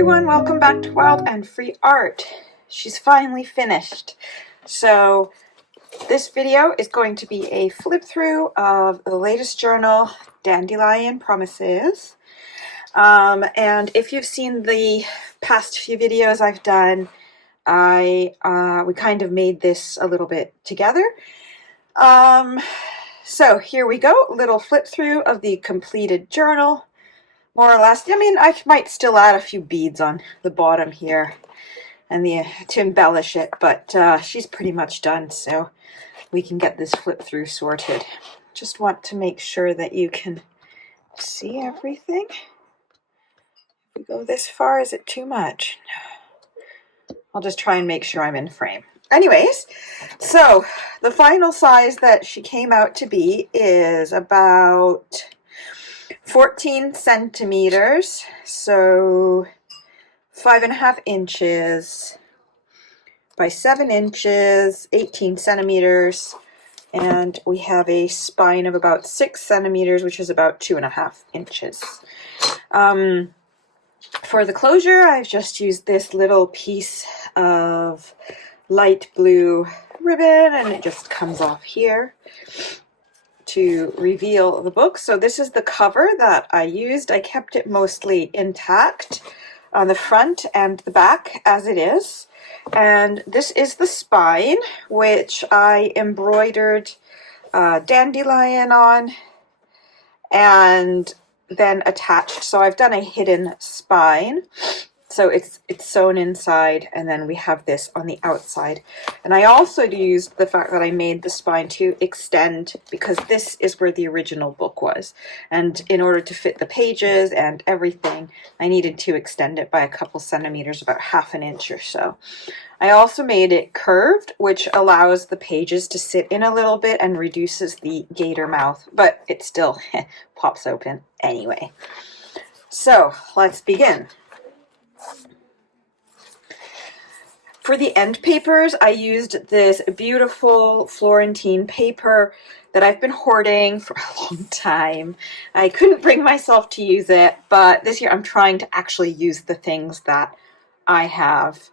everyone, welcome back to Wild and Free Art. She's finally finished. So this video is going to be a flip through of the latest journal, Dandelion Promises. And if you've seen the past few videos I've done, we kind of made this a little bit together. So here we go, a little flip through of the completed journal. More or less. I mean, I might still add a few beads on the bottom here and to embellish it, but she's pretty much done, so we can get this flip through sorted. Just want to make sure that you can see everything. If we go this far, is it too much? I'll just try and make sure I'm in frame. Anyways, so the final size that she came out to be is about 14 centimeters, so 5.5 inches by 7 inches, 18 centimeters, and we have a spine of about 6 centimeters, which is about 2.5 inches. For the closure, I've just used this little piece of light blue ribbon, and it just comes off here to reveal the book. So this is the cover that I used. I kept it mostly intact on the front and the back as it is. And this is the spine, which I embroidered dandelion on and then attached. So I've done a hidden spine. So it's sewn inside, and then we have this on the outside. And I also used the fact that I made the spine to extend, because this is where the original book was. And in order to fit the pages and everything, I needed to extend it by a couple centimeters, about 1/2 inch or so. I also made it curved, which allows the pages to sit in a little bit and reduces the gator mouth, but it still pops open anyway. So let's begin. For the end papers, I used this beautiful Florentine paper that I've been hoarding for a long time. I couldn't bring myself to use it, but this year I'm trying to actually use the things that I have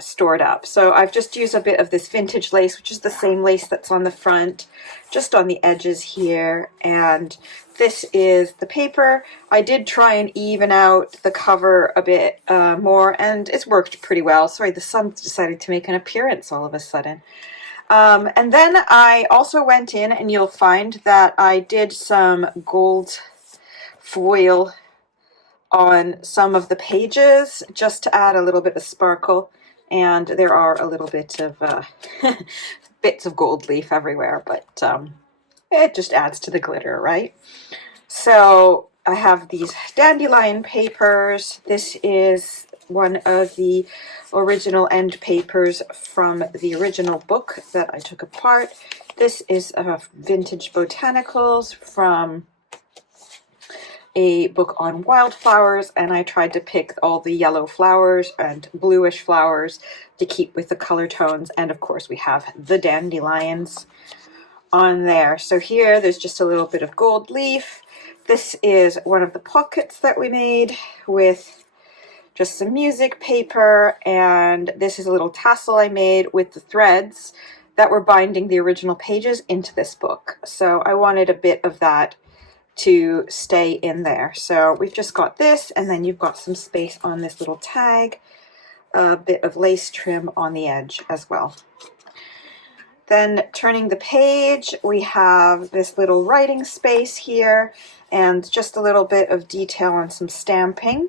stored up. So I've just used a bit of this vintage lace, which is the same lace that's on the front, just on the edges here, and this is the paper. I did try and even out the cover a bit more, and it's worked pretty well. Sorry, the sun decided to make an appearance all of a sudden. And then I also went in, and you'll find that I did some gold foil on some of the pages just to add a little bit of sparkle, and there are a little bit of bits of gold leaf everywhere, but it just adds to the glitter, right? So I have these dandelion papers. This is one of the original end papers from the original book that I took apart. This is vintage botanicals from a book on wildflowers, and I tried to pick all the yellow flowers and bluish flowers to keep with the color tones, and of course we have the dandelions on there. So here there's just a little bit of gold leaf. This is one of the pockets that we made with just some music paper, and this is a little tassel I made with the threads that were binding the original pages into this book. So I wanted a bit of that to stay in there. So we've just got this, and then you've got some space on this little tag, a bit of lace trim on the edge as well. Then turning the page, we have this little writing space here and just a little bit of detail on some stamping.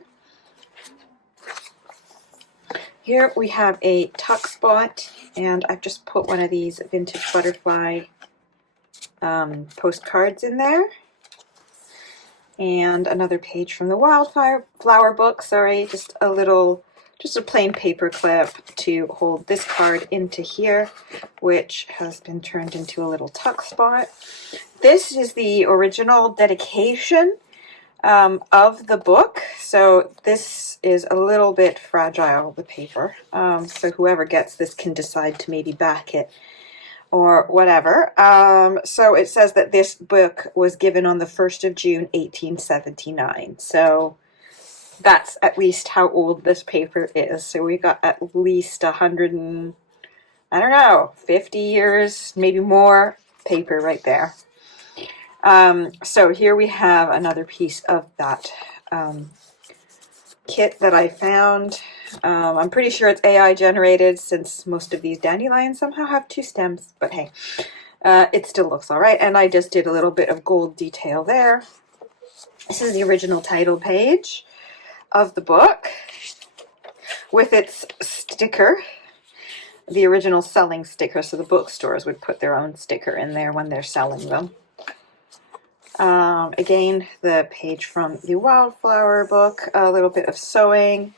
Here we have a tuck spot, and I've just put one of these vintage butterfly postcards in there. And another page from the wildflower book, sorry, just a plain paper clip to hold this card into here, which has been turned into a little tuck spot. This is the original dedication of the book, so this is a little bit fragile, the paper, so whoever gets this can decide to maybe back it or whatever. So it says that this book was given on the 1st of June, 1879. So That's at least how old this paper is. So we got at least 100 and, I don't know, 50 years, maybe more paper right there. So here we have another piece of that kit that I found. I'm pretty sure it's AI generated since most of these dandelions somehow have 2 stems, but hey, it still looks all right. And I just did a little bit of gold detail there. This is the original title page of the book with its sticker, the original selling sticker. So the bookstores would put their own sticker in there when they're selling them. Again, the page from the Wildflower book, a little bit of sewing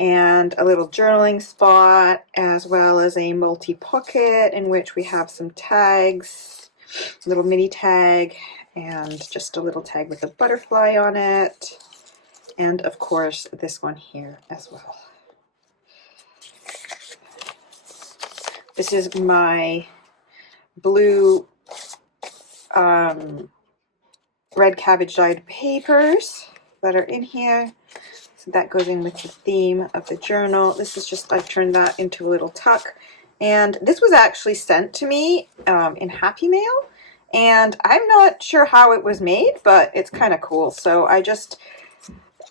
and a little journaling spot, as well as a multi-pocket in which we have some tags, a little mini tag, and just a little tag with a butterfly on it, and of course this one here as well. This is my blue red cabbage dyed papers that are in here. So that goes in with the theme of the journal. This is just, I've turned that into a little tuck. And this was actually sent to me in Happy Mail. And I'm not sure how it was made, but it's kind of cool. So I just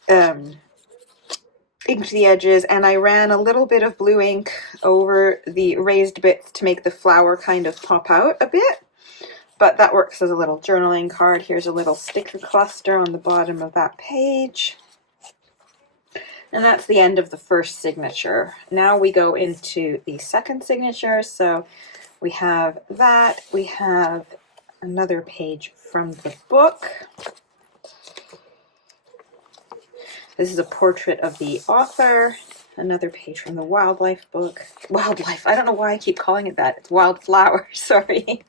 inked the edges, and I ran a little bit of blue ink over the raised bits to make the flower kind of pop out a bit. But that works as a little journaling card. Here's a little sticker cluster on the bottom of that page. And that's the end of the first signature. Now we go into the second signature. So we have that. We have another page from the book. This is a portrait of the author. Another page from the wildlife book. Wildlife. I don't know why I keep calling it that. It's wildflower. Sorry.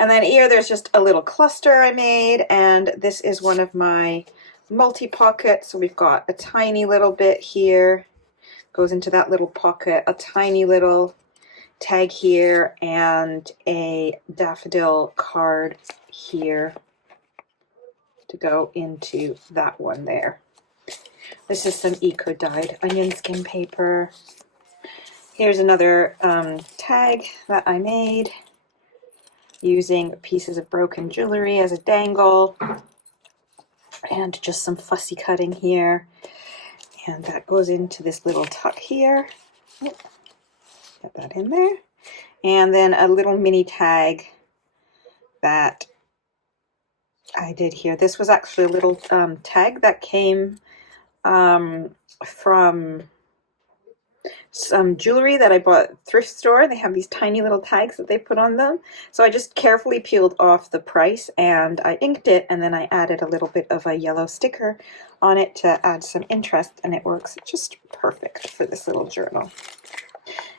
And then here there's just a little cluster I made. And this is one of my multi-pockets. So we've got a tiny little bit here. Goes into that little pocket. A tiny little tag here. And a daffodil card here to go into that one there. This is some eco-dyed onion skin paper. Here's another tag that I made using pieces of broken jewelry as a dangle, and just some fussy cutting here. And that goes into this little tuck here. Oh, get that in there. And then a little mini tag that I did here. This was actually a little tag that came from some jewelry that I bought at the thrift store. They have these tiny little tags that they put on them. So I just carefully peeled off the price and I inked it, and then I added a little bit of a yellow sticker on it to add some interest, and it works just perfect for this little journal.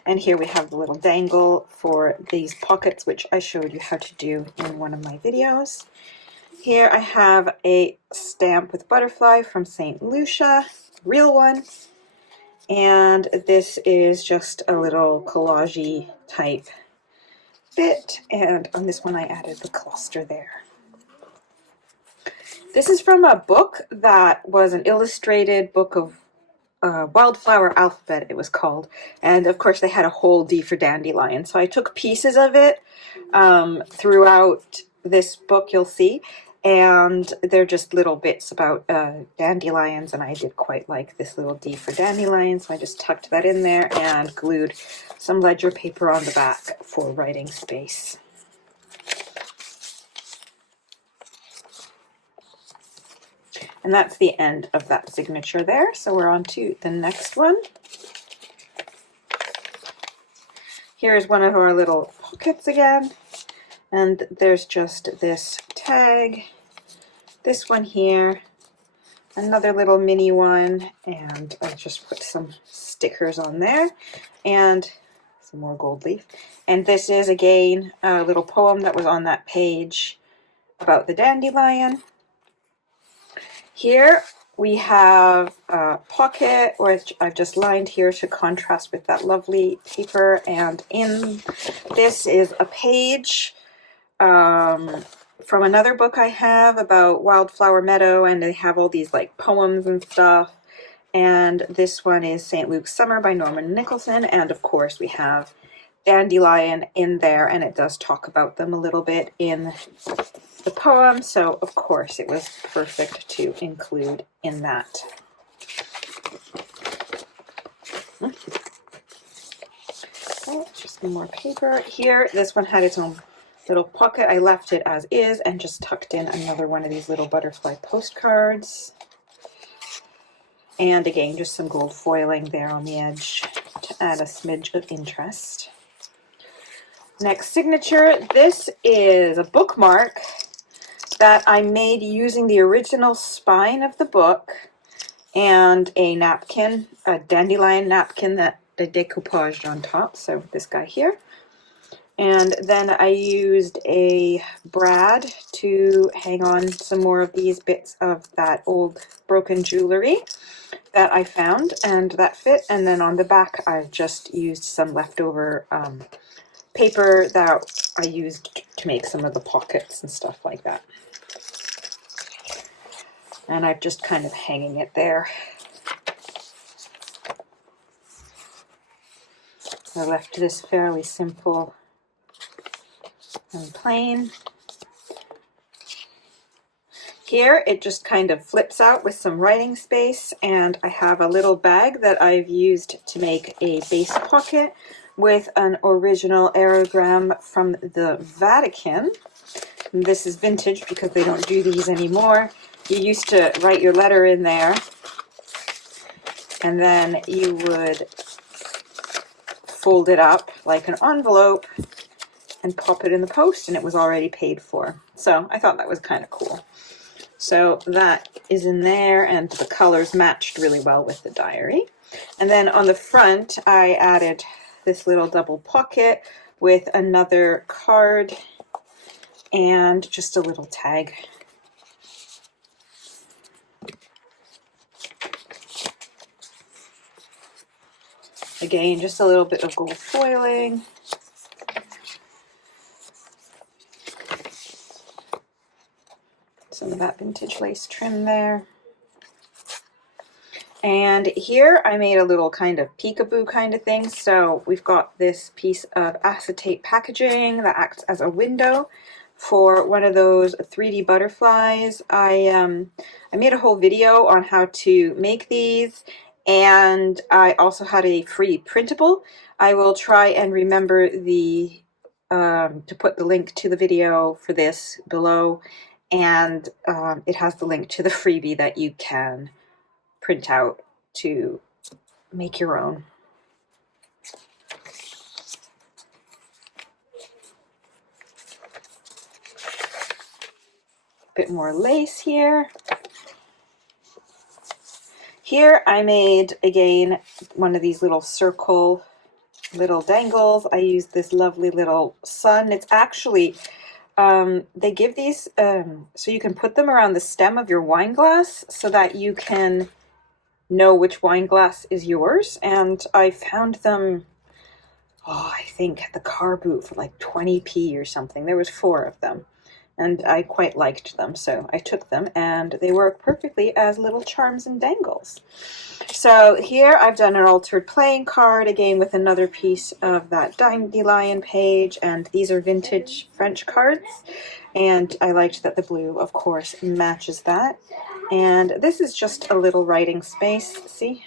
And here we have the little dangle for these pockets, which I showed you how to do in one of my videos. Here I have a stamp with butterfly from St. Lucia, real one. And this is just a little collage-y type bit. And on this one I added the cluster there. This is from a book that was an illustrated book of Wildflower Alphabet, it was called. And of course they had a whole D for dandelion. So I took pieces of it throughout this book, you'll see. And they're just little bits about dandelions, and I did quite like this little D for dandelion, so I just tucked that in there and glued some ledger paper on the back for writing space. And that's the end of that signature there, so we're on to the next one. Here's one of our little pockets again. And there's just this tag, this one here, another little mini one, and I just put some stickers on there, and some more gold leaf. And this is, again, a little poem that was on that page about the dandelion. Here we have a pocket, which I've just lined here to contrast with that lovely paper, and in this is a page from another book I have about Wildflower Meadow, and they have all these like poems and stuff. And this one is St. Luke's Summer by Norman Nicholson, and of course we have Dandelion in there, and it does talk about them a little bit in the poem, so of course it was perfect to include in that. Okay, just some more paper here. This one had its own little pocket. I left it as is and just tucked in another one of these little butterfly postcards. And again, just some gold foiling there on the edge to add a smidge of interest. Next signature, this is a bookmark that I made using the original spine of the book and a napkin, a dandelion napkin that I decoupaged on top, so this guy here. And then I used a brad to hang on some more of these bits of that old broken jewelry that I found and that fit. And then on the back I've just used some leftover paper that I used to make some of the pockets and stuff like that. And I'm just kind of hanging it there. I left this fairly simple and plain. Here it just kind of flips out with some writing space, and I have a little bag that I've used to make a base pocket with an original aerogram from the Vatican. And this is vintage because they don't do these anymore. You used to write your letter in there, and then you would fold it up like an envelope and pop it in the post, and it was already paid for. So I thought that was kind of cool. So that is in there, and the colors matched really well with the diary. And then on the front, I added this little double pocket with another card and just a little tag. Again, just a little bit of gold foiling. Some of that vintage lace trim there. And here I made a little kind of peekaboo kind of thing. So we've got this piece of acetate packaging that acts as a window for one of those 3D butterflies. I made a whole video on how to make these, and I also had a free printable. I will try and remember the to put the link to the video for this below, and it has the link to the freebie that you can print out to make your own. Bit more lace here. Here I made, again, one of these little circle little dangles. I used this lovely little sun. It's actually, they give these so you can put them around the stem of your wine glass so that you can know which wine glass is yours. And I found them, I think at the car boot for like 20p or something. There was 4 of them, and I quite liked them, so I took them, and they work perfectly as little charms and dangles. So here I've done an altered playing card, again with another piece of that dandelion page, and these are vintage French cards, and I liked that the blue, of course, matches that. And this is just a little writing space, see,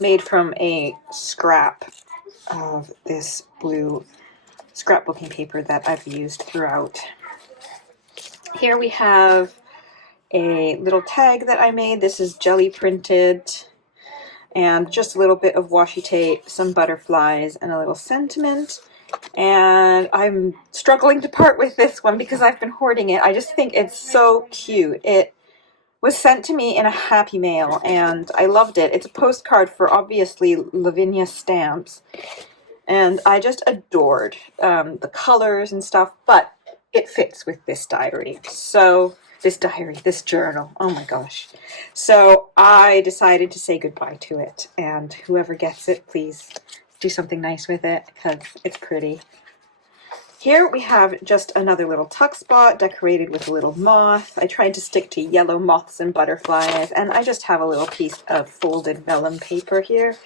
made from a scrap of this blue scrapbooking paper that I've used throughout. Here we have a little tag that I made. This is jelly printed, and just a little bit of washi tape, some butterflies, and a little sentiment. And I'm struggling to part with this one because I've been hoarding it. I just think it's so cute. It was sent to me in a Happy Mail, and I loved it. It's a postcard for, obviously, Lavinia stamps, and I just adored the colors and stuff, but it fits with this diary. So, this journal, oh my gosh. So I decided to say goodbye to it, and whoever gets it, please do something nice with it because it's pretty. Here we have just another little tuck spot decorated with a little moth. I tried to stick to yellow moths and butterflies, and I just have a little piece of folded vellum paper here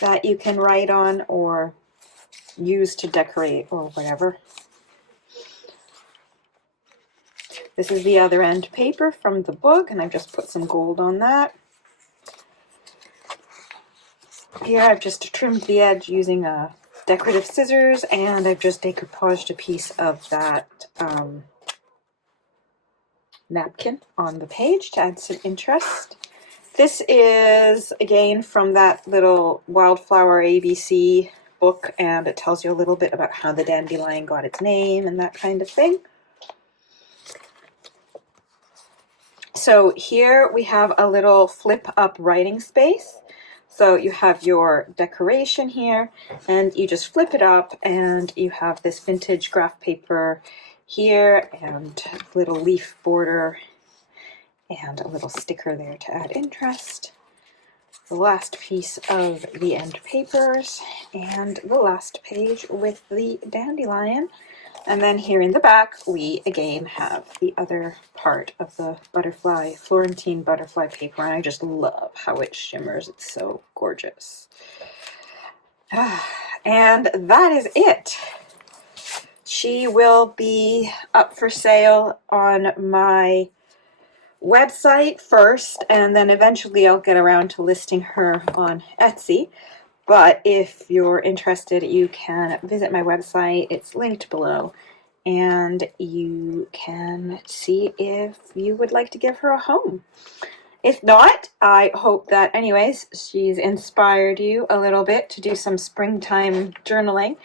that you can write on or use to decorate or whatever. This is the other end paper from the book, and I've just put some gold on that. Here I've just trimmed the edge using a decorative scissors, and I've just decoupaged a piece of that napkin on the page to add some interest. This is, again, from that little Wildflower ABC book, and it tells you a little bit about how the dandelion got its name and that kind of thing. So here we have a little flip-up writing space. So you have your decoration here, and you just flip it up, and you have this vintage graph paper here, and a little leaf border, and a little sticker there to add interest. The last piece of the end papers, and the last page with the dandelion. And then here in the back, we again have the other part of the butterfly, Florentine butterfly paper, and I just love how it shimmers. It's so gorgeous. And that is it. She will be up for sale on my website first, and then eventually I'll get around to listing her on Etsy. But if you're interested, you can visit my website. It's linked below, and you can see if you would like to give her a home. If not, I hope that anyways, she's inspired you a little bit to do some springtime journaling.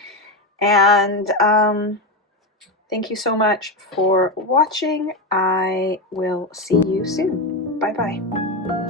And thank you so much for watching. I will see you soon. Bye-bye.